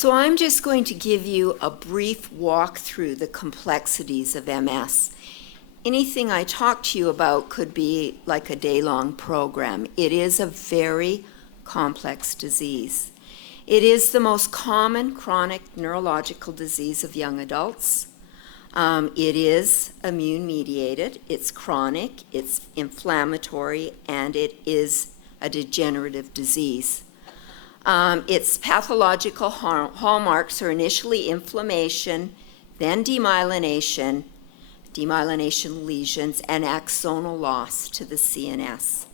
So I'm just going to give you a brief walk through the complexities of MS. Anything I talk to you about could be like a day-long program. It is a very complex disease. It is the most common chronic neurological disease of young adults. It is immune-mediated, it's chronic, it's inflammatory, and it is a degenerative disease. Its pathological hallmarks are initially inflammation, then demyelination lesions, and axonal loss to the CNS.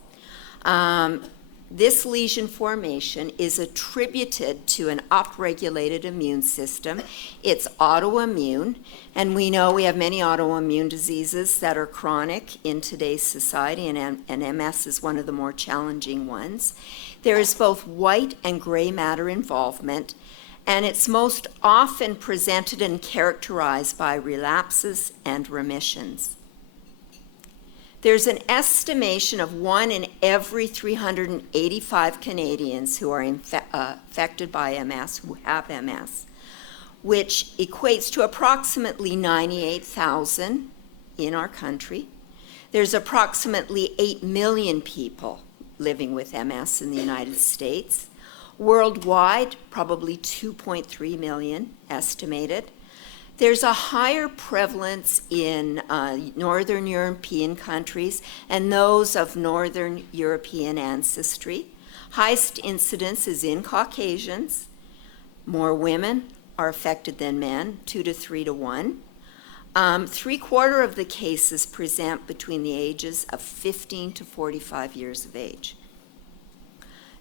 This lesion formation is attributed to an upregulated immune system. It's autoimmune, and we know we have many autoimmune diseases that are chronic in today's society, and MS is one of the more challenging ones. There is both white and gray matter involvement, and it's most often presented and characterized by relapses and remissions. There's an estimation of 1 in every 385 Canadians who are affected by MS, who have MS, which equates to approximately 98,000 in our country. There's approximately 8 million people living with MS in the United States. Worldwide, probably 2.3 million estimated. There's a higher prevalence in Northern European countries and those of Northern European ancestry. Highest incidence is in Caucasians. More women are affected than men, 2 to 3 to 1. 3/4 of the cases present between the ages of 15 to 45 years of age.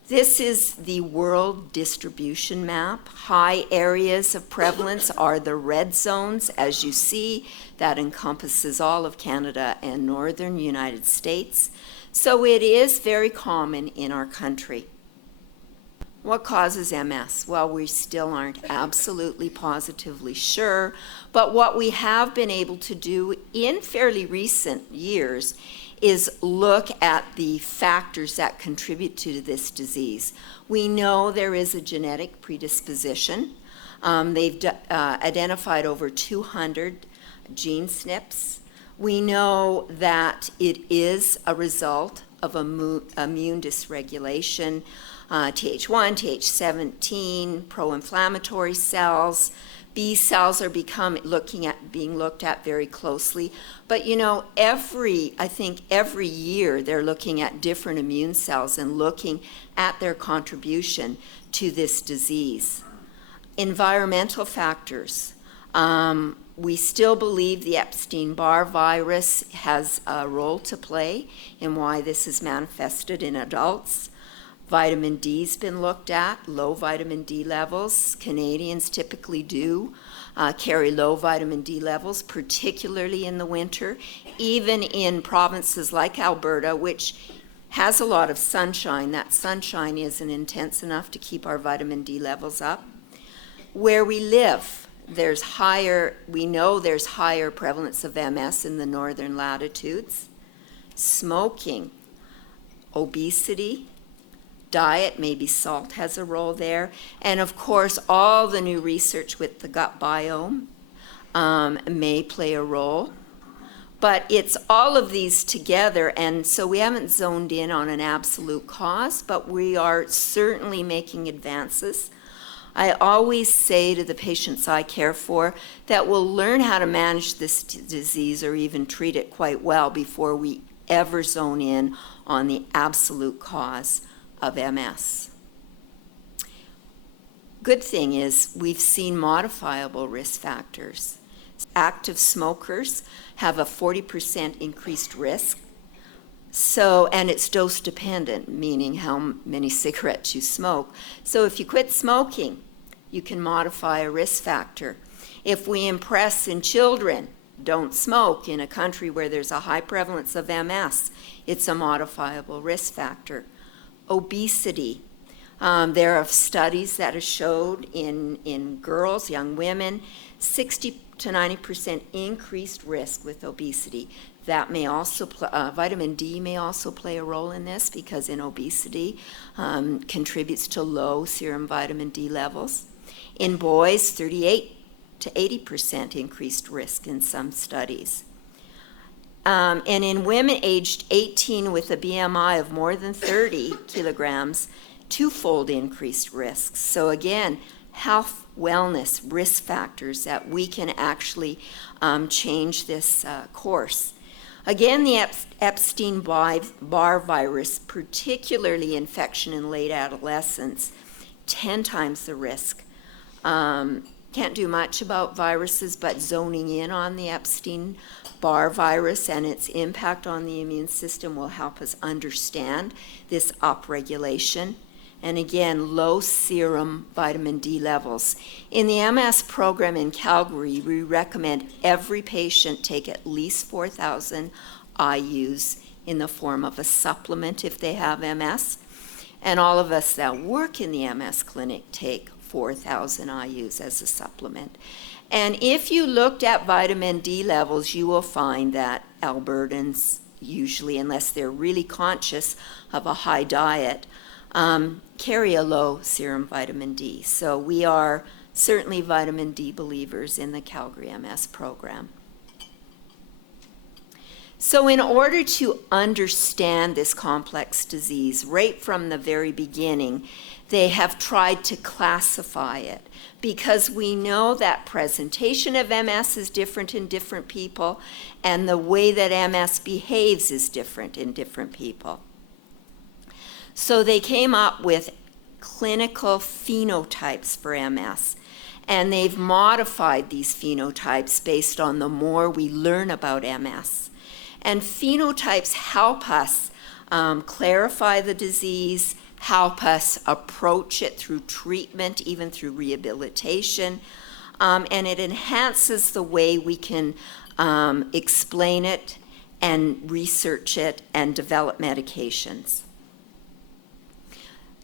This is the world distribution map. High areas of prevalence are the red zones, as you see. That encompasses all of Canada and northern United States. So it is very common in our country. What causes MS? Well, we still aren't absolutely positively sure, but what we have been able to do in fairly recent years is look at the factors that contribute to this disease. We know there is a genetic predisposition. They've identified over 200 gene SNPs. We know that it is a result of immune dysregulation, Th1, Th17, pro-inflammatory cells. B cells are being looked at very closely. But you know, I think every year they're looking at different immune cells and looking at their contribution to this disease. Environmental factors. We still believe the Epstein-Barr virus has a role to play in why this is manifested in adults. Vitamin D's been looked at, low vitamin D levels. Canadians typically do carry low vitamin D levels, particularly in the winter. Even in provinces like Alberta, which has a lot of sunshine, that sunshine isn't intense enough to keep our vitamin D levels up. Where we live, we know there's higher prevalence of MS in the northern latitudes. Smoking, obesity, diet, maybe salt has a role there, and of course all the new research with the gut biome may play a role. But it's all of these together, and so we haven't zoned in on an absolute cause, but we are certainly making advances. I always say to the patients I care for that we'll learn how to manage this disease or even treat it quite well before we ever zone in on the absolute cause of MS. Good thing is we've seen modifiable risk factors. Active smokers have a 40% increased risk. And it's dose dependent, meaning how many cigarettes you smoke. So if you quit smoking, you can modify a risk factor. If we impress in children, don't smoke in a country where there's a high prevalence of MS, it's a modifiable risk factor. Obesity. There are studies that have showed in girls, young women, 60 to 90% increased risk with obesity. That may also, vitamin D may also play a role in this because in obesity contributes to low serum vitamin D levels. In boys, 38 to 80% increased risk in some studies. And in women aged 18 with a BMI of more than 30 kilograms, twofold increased risks. So again, health, wellness, risk factors that we can actually change this course. Again, the Epstein-Barr virus, particularly infection in late adolescence, 10 times the risk. Can't do much about viruses, but zoning in on the Epstein-Barr virus and its impact on the immune system will help us understand this upregulation. And again, low serum vitamin D levels. In the MS program in Calgary, we recommend every patient take at least 4,000 IUs in the form of a supplement if they have MS. And all of us that work in the MS clinic take 4,000 IUs as a supplement. And if you looked at vitamin D levels, you will find that Albertans, usually, unless they're really conscious of a high diet, carry a low serum vitamin D. So we are certainly vitamin D believers in the Calgary MS program. So in order to understand this complex disease, right from the very beginning, they have tried to classify it because we know that presentation of MS is different in different people and the way that MS behaves is different in different people. So they came up with clinical phenotypes for MS, and they've modified these phenotypes based on the more we learn about MS. And phenotypes help us clarify the disease, help us approach it through treatment, even through rehabilitation, and it enhances the way we can explain it and research it and develop medications.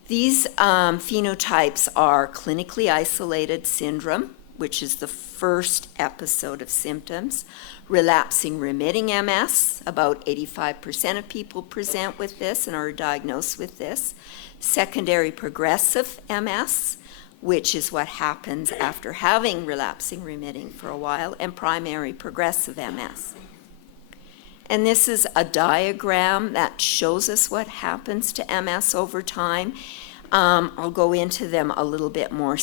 These phenotypes are clinically isolated syndrome, which is the first episode of symptoms, relapsing remitting MS, about 85% of people present with this and are diagnosed with this, secondary progressive MS, which is what happens after having relapsing remitting for a while, and primary progressive MS. And this is a diagram that shows us what happens to MS over time. I'll go into them a little bit more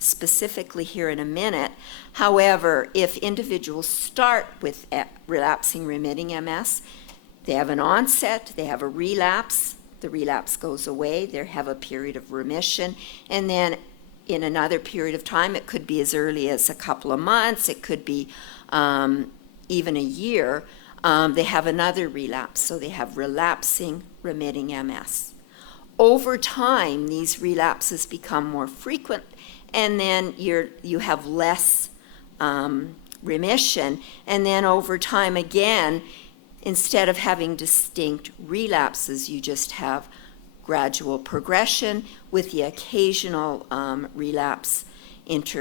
specifically here in a minute. However, if individuals start with relapsing remitting MS, they have an onset, they have a relapse, the relapse goes away, they have a period of remission, and then in another period of time, it could be as early as a couple of months, it could be even a year, they have another relapse, so they have relapsing remitting MS. Over time, these relapses become more frequent, and then you have less remission, and then over time again, instead of having distinct relapses, you just have gradual progression with the occasional relapse in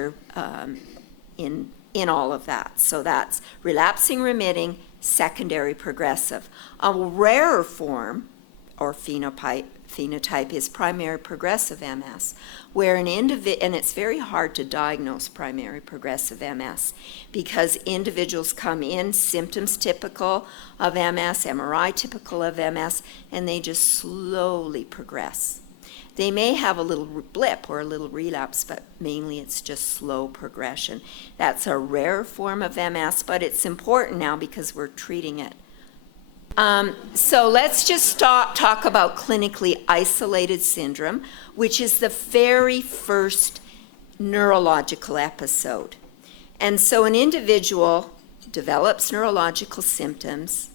all of that. So that's relapsing remitting, secondary progressive. A rarer form or phenotype is primary progressive MS, where an individual, and it's very hard to diagnose primary progressive MS because individuals come in, symptoms typical of MS, MRI typical of MS, and they just slowly progress. They may have a little blip or a little relapse, but mainly it's just slow progression. That's a rare form of MS, but it's important now because we're treating it. So let's just talk about clinically isolated syndrome, which is the very first neurological episode. And so an individual develops neurological symptoms.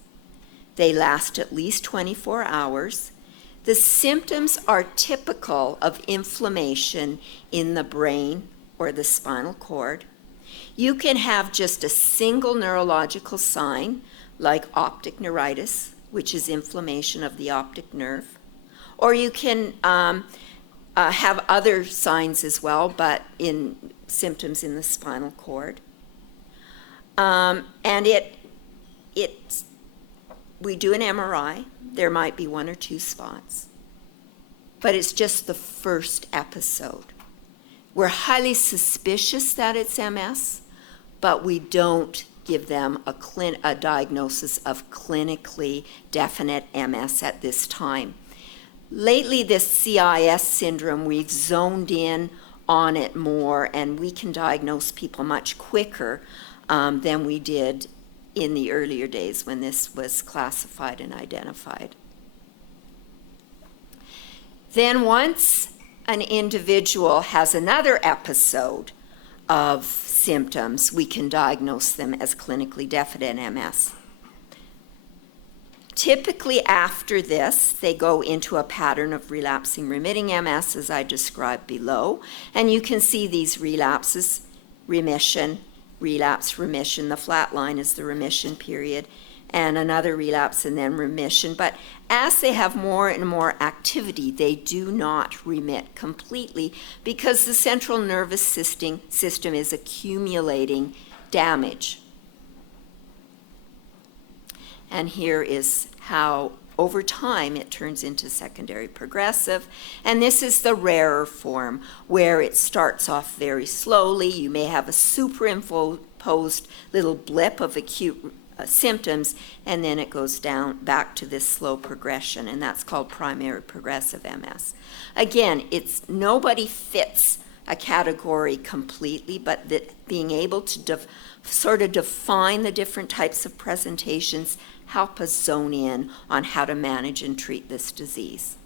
They last at least 24 hours. The symptoms are typical of inflammation in the brain or the spinal cord. You can have just a single neurological sign, like optic neuritis, which is inflammation of the optic nerve. Or you can have other signs as well, but in symptoms in the spinal cord. And we do an MRI. There might be one or two spots. But it's just the first episode. We're highly suspicious that it's MS, but we don't give them a diagnosis of clinically definite MS at this time. Lately, this CIS syndrome, we've zoned in on it more, and we can diagnose people much quicker than we did in the earlier days when this was classified and identified. Then once an individual has another episode of symptoms, we can diagnose them as clinically definite MS. Typically after this, they go into a pattern of relapsing remitting MS, as I described below, and you can see these relapses, remission, relapse, remission. The flat line is the remission period, and another relapse and then remission. But as they have more and more activity, they do not remit completely because the central nervous system is accumulating damage. And here is how over time it turns into secondary progressive. And this is the rarer form where it starts off very slowly. You may have a superimposed little blip of acute symptoms, and then it goes down back to this slow progression, and that's called primary progressive MS. Again, nobody fits a category completely, but being able to sort of define the different types of presentations help us zone in on how to manage and treat this disease.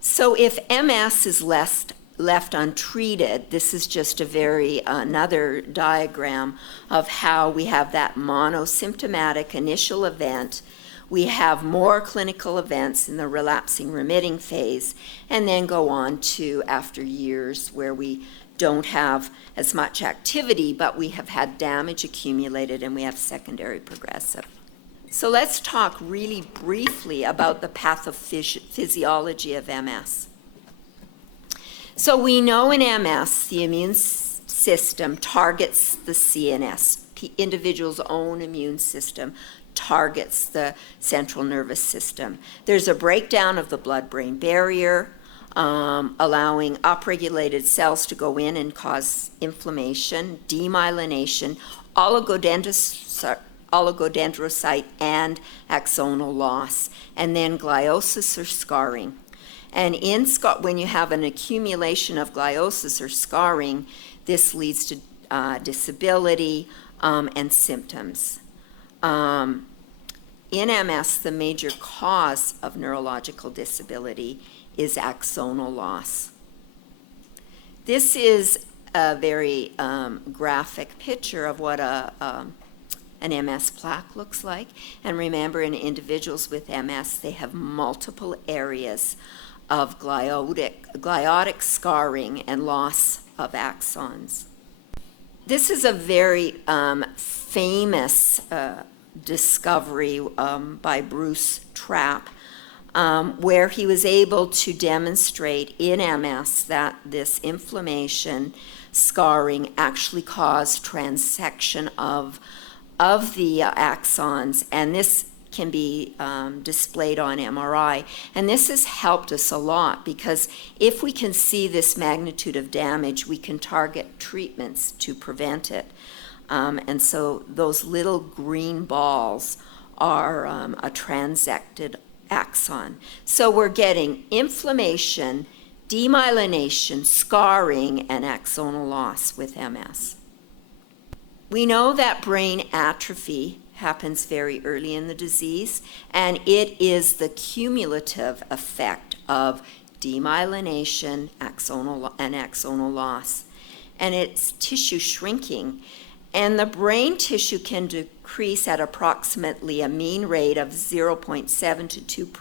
So if MS is left untreated, this is just another diagram of how we have that monosymptomatic initial event. We have more clinical events in the relapsing remitting phase, and then go on to after years where we don't have as much activity, but we have had damage accumulated and we have secondary progressive. So let's talk really briefly about the pathophysiology of MS. So we know in MS, the immune system targets the CNS. Individual's own immune system targets the central nervous system. There's a breakdown of the blood-brain barrier, allowing upregulated cells to go in and cause inflammation, demyelination, oligodendrocyte and axonal loss, and then gliosis or scarring. And when you have an accumulation of gliosis or scarring, this leads to disability and symptoms. In MS, the major cause of neurological disability is axonal loss. This is a very graphic picture of what an MS plaque looks like. And remember, in individuals with MS, they have multiple areas of gliotic scarring and loss of axons. This is a very famous discovery by Bruce Trapp, where he was able to demonstrate in MS that this inflammation, scarring, actually caused transection of the axons, and this can be displayed on MRI. And this has helped us a lot because if we can see this magnitude of damage, we can target treatments to prevent it. And so those little green balls are a transected axon. So we're getting inflammation, demyelination, scarring, and axonal loss with MS. We know that brain atrophy happens very early in the disease, and it is the cumulative effect of demyelination, axonal loss, and it's tissue shrinking. And the brain tissue can decrease at approximately a mean rate of 0.7 to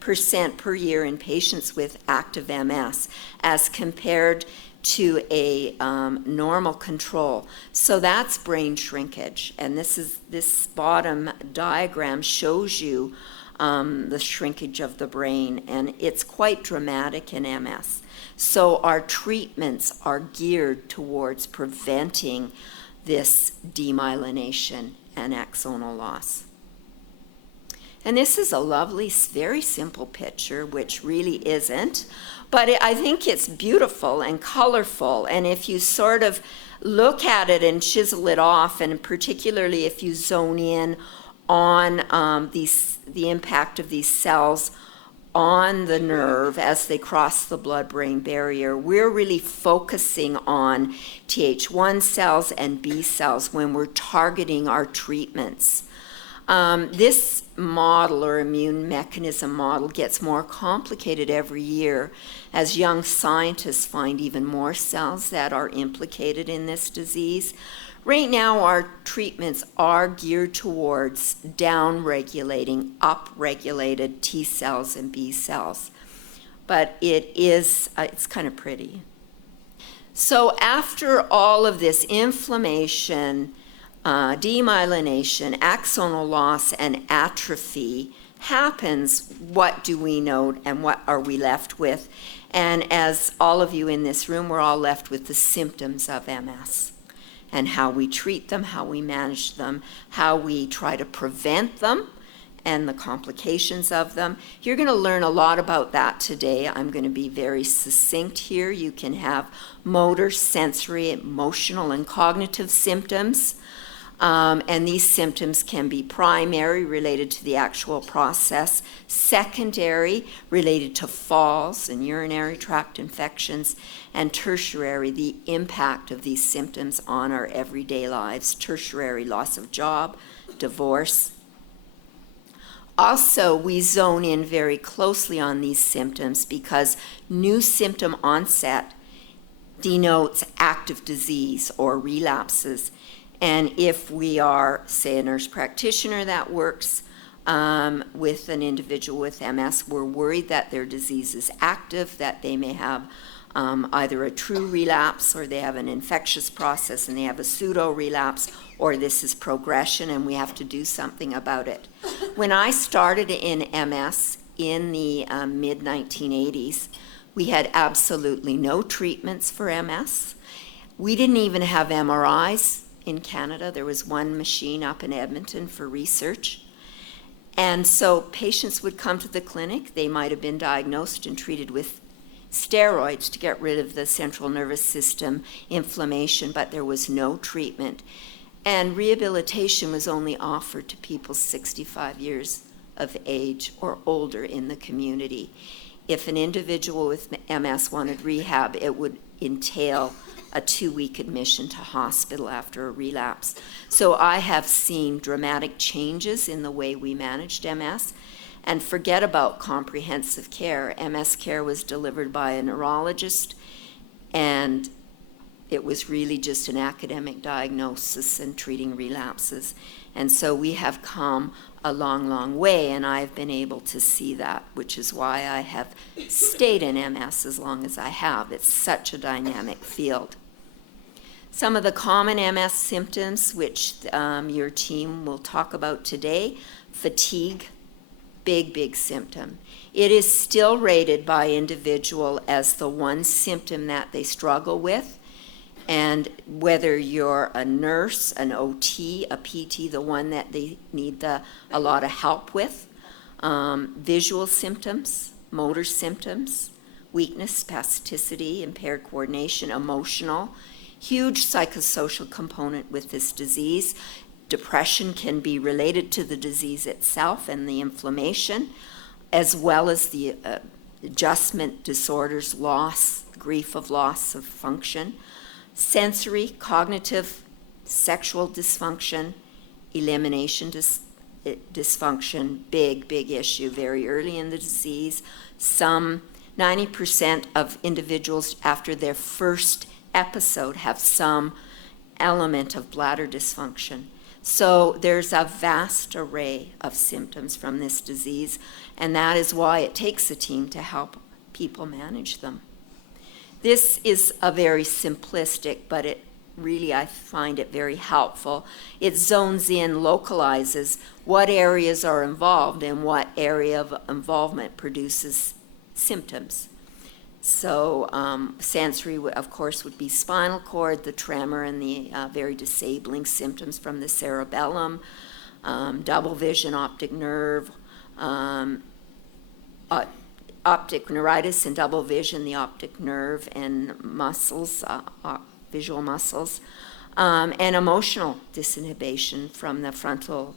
2% per year in patients with active MS, as compared to a normal control. So that's brain shrinkage. And this bottom diagram shows you the shrinkage of the brain, and it's quite dramatic in MS. So our treatments are geared towards preventing this demyelination and axonal loss. And this is a lovely, very simple picture, which really isn't, but I think it's beautiful and colorful. And if you sort of look at it and chisel it off, and particularly if you zone in on the impact of these cells on the nerve as they cross the blood-brain barrier, we're really focusing on Th1 cells and B cells when we're targeting our treatments. This model or immune mechanism model gets more complicated every year as young scientists find even more cells that are implicated in this disease. Right now, our treatments are geared towards down-regulating, up-regulated T cells and B cells, but it's kind of pretty. So after all of this inflammation, demyelination, axonal loss, and atrophy happens, what do we know and what are we left with? And as all of you in this room, we're all left with the symptoms of MS and how we treat them, how we manage them, how we try to prevent them, and the complications of them. You're going to learn a lot about that today. I'm going to be very succinct here. You can have motor, sensory, emotional, and cognitive symptoms. And these symptoms can be primary, related to the actual process, secondary, related to falls and urinary tract infections, and tertiary, the impact of these symptoms on our everyday lives, tertiary, loss of job, divorce. Also, we zone in very closely on these symptoms because new symptom onset denotes active disease or relapses. And if we are, say, a nurse practitioner that works with an individual with MS, we're worried that their disease is active, that they may have either a true relapse or they have an infectious process and they have a pseudo-relapse, or this is progression and we have to do something about it. When I started in MS in the mid-1980s, we had absolutely no treatments for MS. We didn't even have MRIs. In Canada, there was one machine up in Edmonton for research. And so patients would come to the clinic. They might have been diagnosed and treated with steroids to get rid of the central nervous system inflammation, but there was no treatment. And rehabilitation was only offered to people 65 years of age or older in the community. If an individual with MS wanted rehab, it would entail a 2-week admission to hospital after a relapse. So I have seen dramatic changes in the way we managed MS. And forget about comprehensive care. MS care was delivered by a neurologist, and it was really just an academic diagnosis and treating relapses. And so we have come a long, long way, and I've been able to see that, which is why I have stayed in MS as long as I have. It's such a dynamic field. Some of the common MS symptoms, which your team will talk about today: fatigue, big symptom. It is still rated by individual as the one symptom that they struggle with. And whether you're a nurse, an OT, a PT, the one that they need a lot of help with, visual symptoms, motor symptoms, weakness, spasticity, impaired coordination, emotional, huge psychosocial component with this disease. Depression can be related to the disease itself and the inflammation, as well as the adjustment disorders, loss, grief of loss of function. Sensory, cognitive, sexual dysfunction, elimination dysfunction, big issue very early in the disease. 90% of individuals after their first episode have some element of bladder dysfunction. So there's a vast array of symptoms from this disease, and that is why it takes a team to help people manage them. This is a very simplistic, but it really, I find it very helpful. It zones in, localizes what areas are involved and what area of involvement produces symptoms. So sensory, of course, would be spinal cord, the tremor, and the very disabling symptoms from the cerebellum, double vision, optic nerve, optic neuritis and double vision, the optic nerve and muscles, visual muscles, and emotional disinhibition from the frontal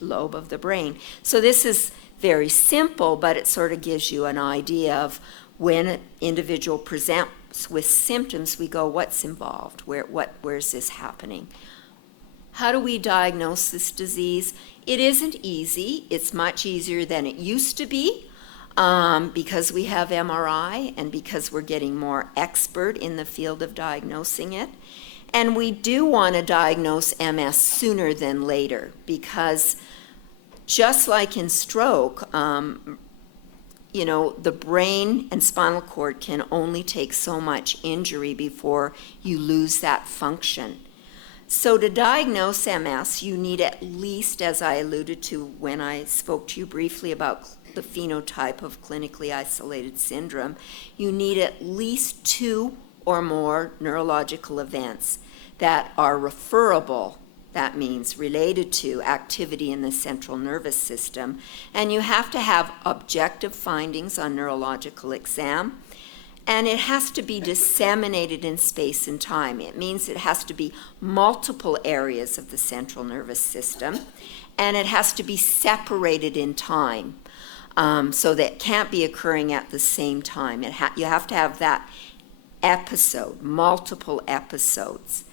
lobe of the brain. So this is very simple, but it sort of gives you an idea of when an individual presents with symptoms, we go, what's involved? Where's this happening? How do we diagnose this disease? It isn't easy. It's much easier than it used to be because we have MRI and because we're getting more expert in the field of diagnosing it. And we do want to diagnose MS sooner than later because just like in stroke, the brain and spinal cord can only take so much injury before you lose that function. So to diagnose MS, you need at least, as I alluded to when I spoke to you briefly about the phenotype of clinically isolated syndrome, you need at least 2 or more neurological events that are referable, that means related to activity in the central nervous system, and you have to have objective findings on neurological exam, and it has to be disseminated in space and time. It means it has to be multiple areas of the central nervous system, and it has to be separated in time, so that it can't be occurring at the same time. You have to have that episode, multiple episodes.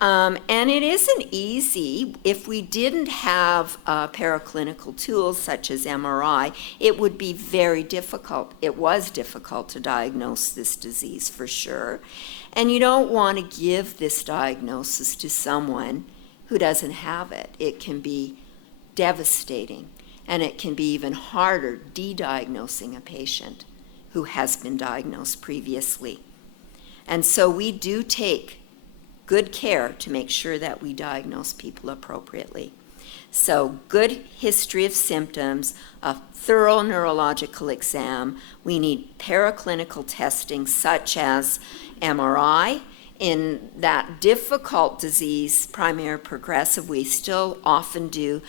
And it isn't easy. If we didn't have paraclinical tools such as MRI, it would be very difficult. It was difficult to diagnose this disease for sure. And you don't want to give this diagnosis to someone who doesn't have it. It can be devastating, and it can be even harder de-diagnosing a patient who has been diagnosed previously. And so we do take good care to make sure that we diagnose people appropriately. So good history of symptoms, a thorough neurological exam. We need paraclinical testing such as MRI. In that difficult disease, primary progressive, we still often do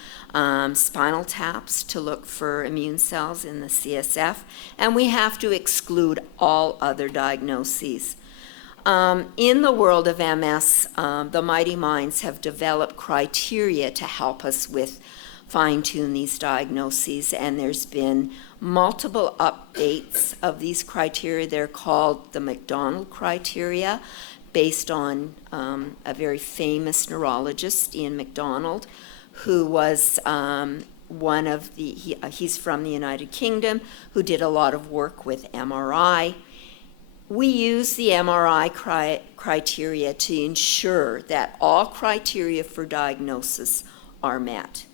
spinal taps to look for immune cells in the CSF, and we have to exclude all other diagnoses. In the world of MS, the mighty minds have developed criteria to help us with fine-tune these diagnoses, and there's been multiple updates of these criteria. They're called the Macdonald Criteria, based on a very famous neurologist, Ian Macdonald, who was he's from the United Kingdom, who did a lot of work with MRI. We use the MRI criteria to ensure that all criteria for diagnosis are met.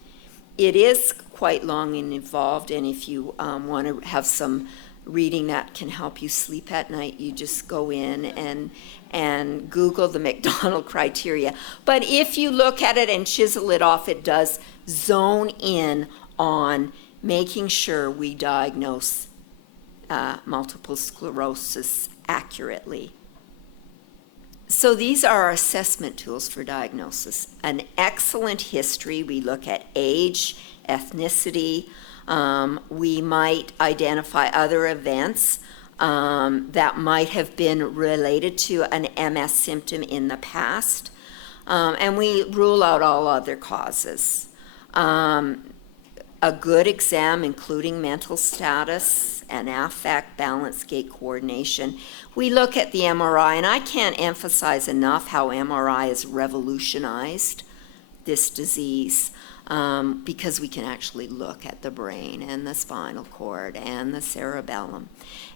It is quite long and involved, and if you want to have some reading that can help you sleep at night, you just go in and Google the Macdonald criteria. But if you look at it and chisel it off, it does zone in on making sure we diagnose multiple sclerosis accurately. So these are our assessment tools for diagnosis. An excellent history. We look at age, ethnicity. We might identify other events that might have been related to an MS symptom in the past. And we rule out all other causes. A good exam, including mental status and affect, balance, gait coordination. We look at the MRI, and I can't emphasize enough how MRI has revolutionized this disease because we can actually look at the brain and the spinal cord and the cerebellum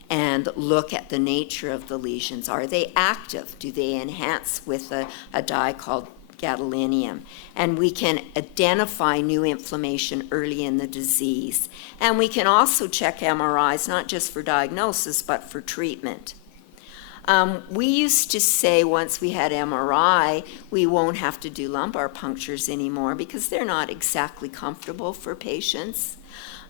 and look at the nature of the lesions. Are they active? Do they enhance with a dye called gadolinium? And we can identify new inflammation early in the disease. And we can also check MRIs, not just for diagnosis, but for treatment. We used to say once we had MRI, we won't have to do lumbar punctures anymore because they're not exactly comfortable for patients.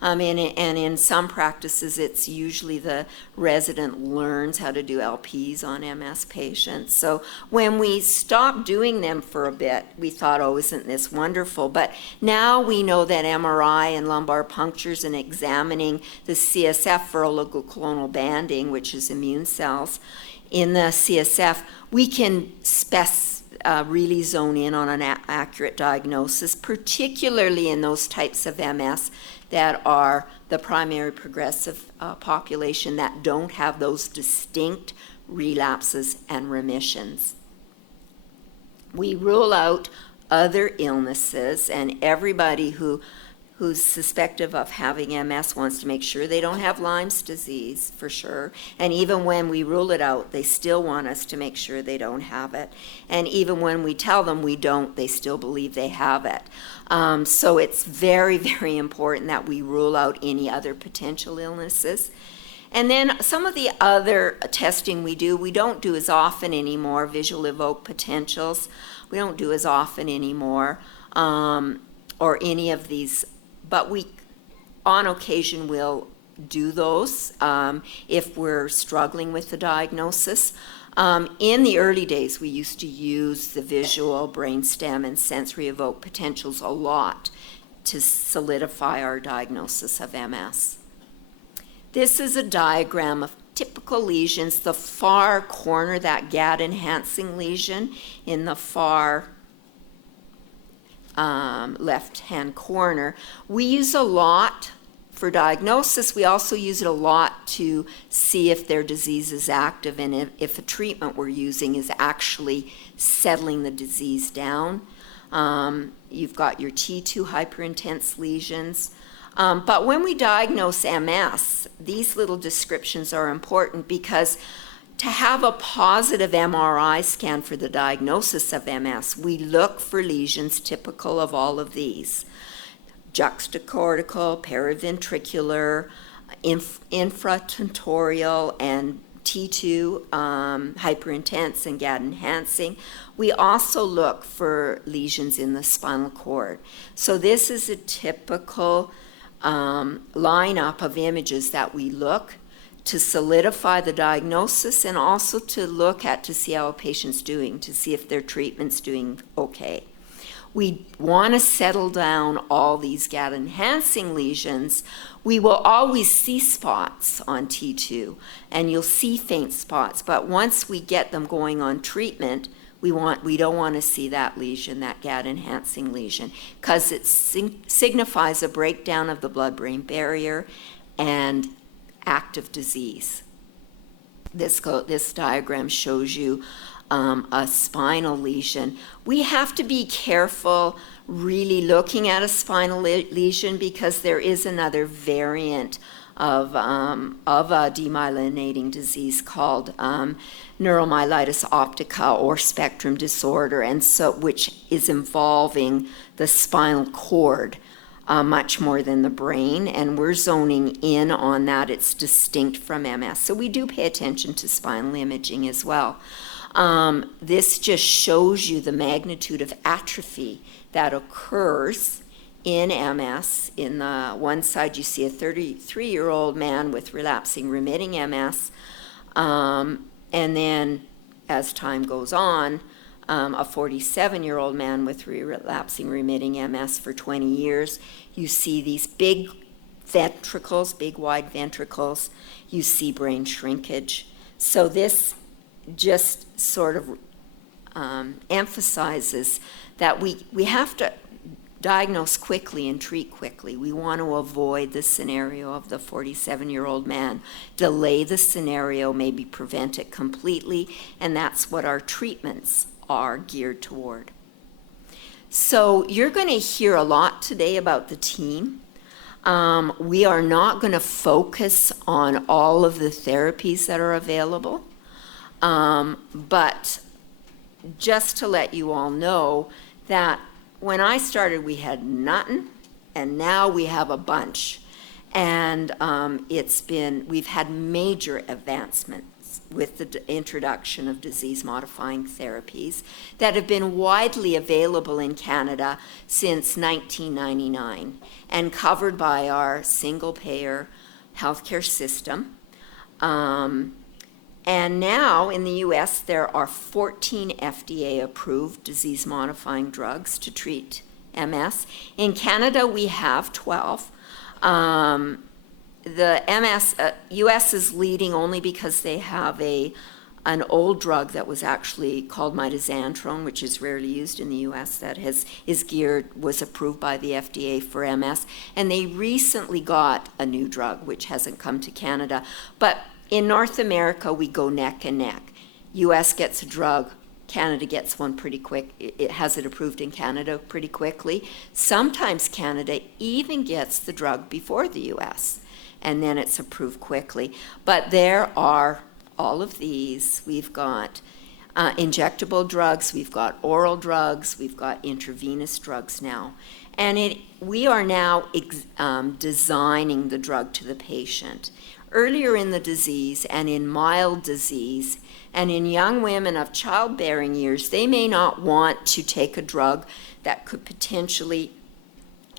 And in some practices, it's usually the resident learns how to do LPs on MS patients. So when we stopped doing them for a bit, we thought, oh, isn't this wonderful? But now we know that MRI and lumbar punctures and examining the CSF for oligoclonal banding, which is immune cells, in the CSF, we can really zone in on an accurate diagnosis, particularly in those types of MS that are the primary progressive population that don't have those distinct relapses and remissions. We rule out other illnesses, and everybody who's suspected of having MS wants to make sure they don't have Lyme's disease, for sure. And even when we rule it out, they still want us to make sure they don't have it. And even when we tell them we don't, they still believe they have it. So it's very, very important that we rule out any other potential illnesses. And then some of the other testing we don't do as often anymore, visual evoked potentials. We don't do as often anymore, or any of these. But we, on occasion, will do those if we're struggling with the diagnosis. In the early days, we used to use the visual, brainstem, and sensory evoked potentials a lot to solidify our diagnosis of MS. This is a diagram of typical lesions. The far corner, that GAD-enhancing lesion in the far left-hand corner, we use a lot for diagnosis. We also use it a lot to see if their disease is active and if a treatment we're using is actually settling the disease down. You've got your T2 hyperintense lesions. But when we diagnose MS, these little descriptions are important because to have a positive MRI scan for the diagnosis of MS, we look for lesions typical of all of these: juxtacortical, paraventricular, infratentorial, and T2 hyperintense and GAD-enhancing. We also look for lesions in the spinal cord. So this is a typical lineup of images that we look to solidify the diagnosis and also to look at to see how a patient's doing, to see if their treatment's doing okay. We want to settle down all these GAD-enhancing lesions. We will always see spots on T2, and you'll see faint spots, but once we get them going on treatment, we don't want to see that lesion, that GAD-enhancing lesion, because it signifies a breakdown of the blood-brain barrier and active disease. This diagram shows you a spinal lesion. We have to be careful really looking at a spinal lesion because there is another variant of a demyelinating disease called neuromyelitis optica or spectrum disorder, and so which is involving the spinal cord much more than the brain, and we're zoning in on that. It's distinct from MS, so we do pay attention to spinal imaging as well. This just shows you the magnitude of atrophy that occurs in MS. In the one side, you see a 33-year-old man with relapsing remitting MS, and then as time goes on, a 47-year-old man with relapsing remitting MS for 20 years. You see these big ventricles, big wide ventricles. You see brain shrinkage. So this just sort of emphasizes that we have to diagnose quickly and treat quickly. We want to avoid the scenario of the 47-year-old man, delay the scenario, maybe prevent it completely, and that's what our treatments are geared toward. So you're going to hear a lot today about the team. We are not going to focus on all of the therapies that are available, but just to let you all know that when I started, we had nothing, and now we have a bunch. And we've had major advancements with the introduction of disease-modifying therapies that have been widely available in Canada since 1999 and covered by our single-payer healthcare system. And now in the US, there are 14 FDA-approved disease-modifying drugs to treat MS. In Canada, we have 12. The US is leading only because they have an old drug that was actually called mitoxantrone, which is rarely used in the US, that was approved by the FDA for MS. And they recently got a new drug, which hasn't come to Canada. But in North America, we go neck and neck. US gets a drug, Canada gets one pretty quick. It has it approved in Canada pretty quickly. Sometimes Canada even gets the drug before the US, and then it's approved quickly. But there are all of these. We've got injectable drugs, we've got oral drugs, we've got intravenous drugs now. And we are now designing the drug to the patient. Earlier in the disease and in mild disease and in young women of childbearing years, they may not want to take a drug that could potentially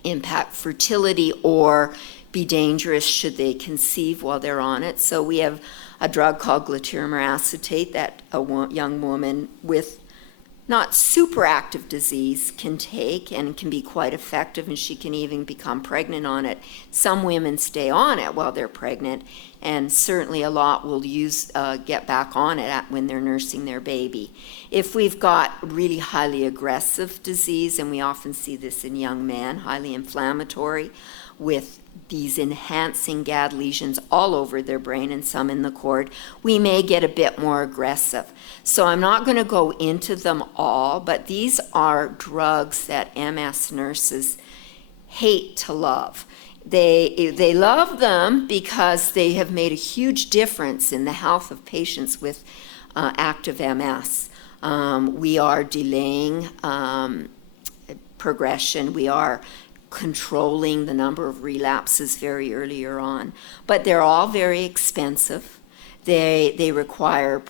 impact fertility or be dangerous should they conceive while they're on it. So we have a drug called glatiramer acetate that a young woman with not super active disease can take and can be quite effective, and she can even become pregnant on it. Some women stay on it while they're pregnant, and certainly a lot will get back on it when they're nursing their baby. If we've got really highly aggressive disease, and we often see this in young men, highly inflammatory, with these enhancing GAD lesions all over their brain and some in the cord, we may get a bit more aggressive. So I'm not going to go into them all, but these are drugs that MS nurses hate to love. They love them because they have made a huge difference in the health of patients with active MS. We are delaying progression. We are controlling the number of relapses very earlier on. But they're all very expensive. They require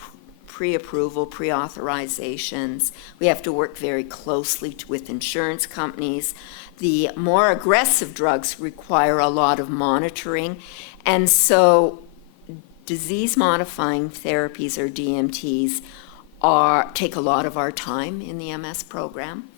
pre-approval, pre-authorizations. We have to work very closely with insurance companies. The more aggressive drugs require a lot of monitoring. And so disease-modifying therapies, or DMTs, take a lot of our time in the MS program.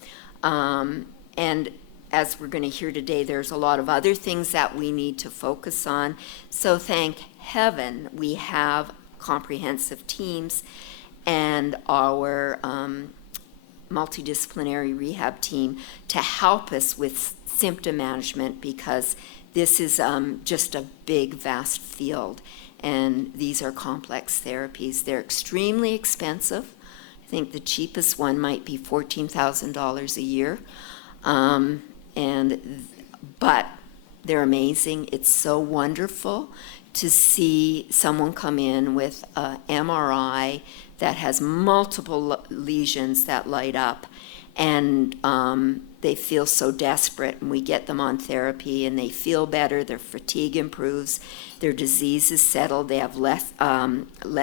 And as we're going to hear today, there's a lot of other things that we need to focus on. So thank heaven we have comprehensive teams and our multidisciplinary rehab team to help us with symptom management, because this is just a big, vast field, and these are complex therapies. They're extremely expensive. I think the cheapest one might be $14,000 a year. But they're amazing. It's so wonderful to see someone come in with an MRI that has multiple lesions that light up, and they feel so desperate, and we get them on therapy, and they feel better. Their fatigue improves, their disease is settled, they have less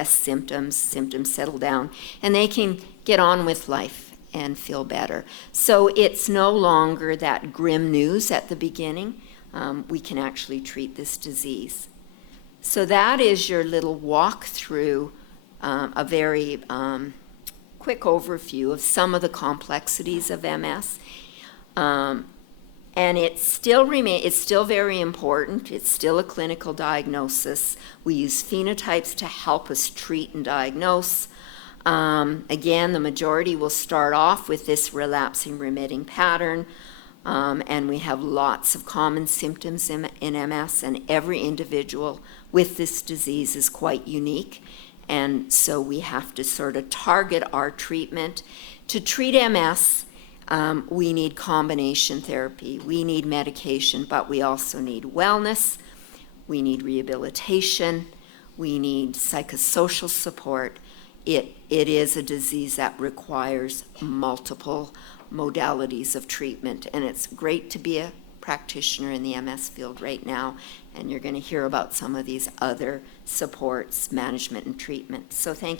symptoms settle down, and they can get on with life and feel better. So it's no longer that grim news at the beginning. We can actually treat this disease. So that is your little walk through a very quick overview of some of the complexities of MS. And it's still very important. It's still a clinical diagnosis. We use phenotypes to help us treat and diagnose. Again, the majority will start off with this relapsing remitting pattern, and we have lots of common symptoms in MS, and every individual with this disease is quite unique, and so we have to sort of target our treatment. To treat MS, we need combination therapy, we need medication, but we also need wellness, we need rehabilitation, we need psychosocial support. It is a disease that requires multiple modalities of treatment, and it's great to be a practitioner in the MS field right now, and you're going to hear about some of these other supports, management, and treatment. So thank you.